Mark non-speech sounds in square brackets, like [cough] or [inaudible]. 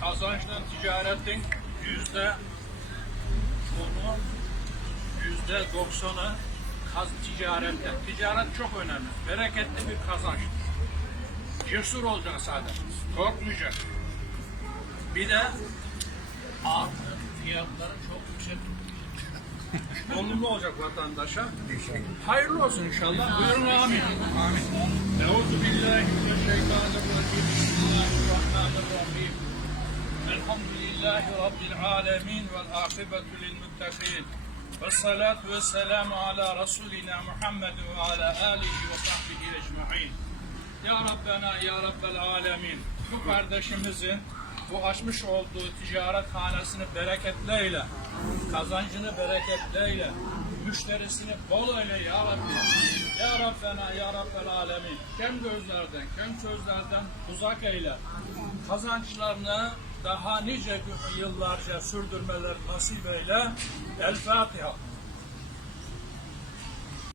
kazançlı ticaretin yüzde onu yüzde doksanı kaz ticarette. Ticaret çok önemli. Bereketli bir kazanç. Cesur olacak sadece. Korkmayacak. Bir de altın fiyatları çok yüksek. [laughs] Olumlu olacak vatandaşa. Hayırlı olsun inşallah. Buyurun amin. Amin. Euzu billahi mineşşeytanirracim. Elhamdülillahi Rabbil alemin vel akibetu lil muttakin. Ve salatu ve selamu ala Resulina Muhammed ve ala alihi ve sahbihi ecma'in. Ya Rabbena Ya Rabbel alemin. Bu kardeşimizin bu açmış olduğu ticaret hanesini bereketleyle, kazancını bereketleyle, müşterisini bol eyle Ya Rabbi. Ya Rabbena Ya Rabbel alemin. Kem gözlerden, kem sözlerden uzak eyle. Kazançlarını daha nice yıllarca sürdürmeler nasip eyle. El Fatiha.